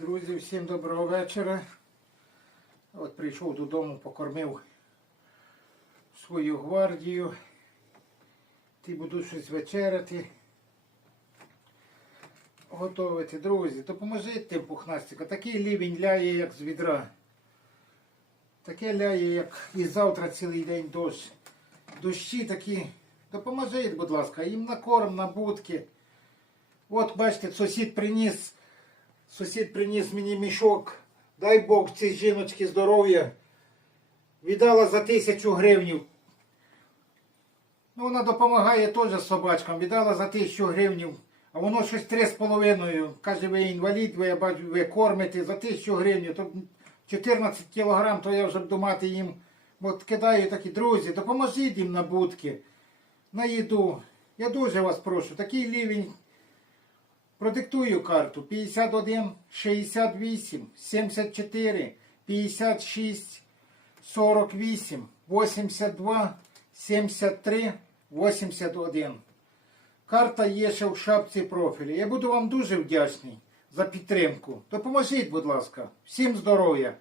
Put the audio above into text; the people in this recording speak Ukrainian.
Друзі, всім доброго вечора. От прийшов додому, покормив свою гвардію. Ті буду щось вечеряти. Готовити. Друзі, допоможіть тим пухнастикам. Такий лівень ляє, як з відра. Таке ляє, як і завтра цілий день дощ. Дощі такі. Допоможіть, будь ласка, їм на корм, на будки. От бачите, сусід приніс. Сусід приніс мені мішок. Дай Бог цій жіночці здоров'я. Віддала за тисячу гривнів. Ну, вона допомагає теж собачкам. Віддала за тисячу гривнів. А воно щось три з половиною. Каже, ви інвалід, ви, я бачу, ви кормите за тисячу гривень. То 14 кілограм, то я вже буду мати їм. От кидаю такі, друзі, допоможіть їм на будки, на їду. Я дуже вас прошу, такий рівень. Продиктую карту 51 68 74 56 48 82 73 81. Карта є ще в шапці профілі. Я буду вам дуже вдячний за підтримку. Допоможіть, будь ласка. Всім здоров'я!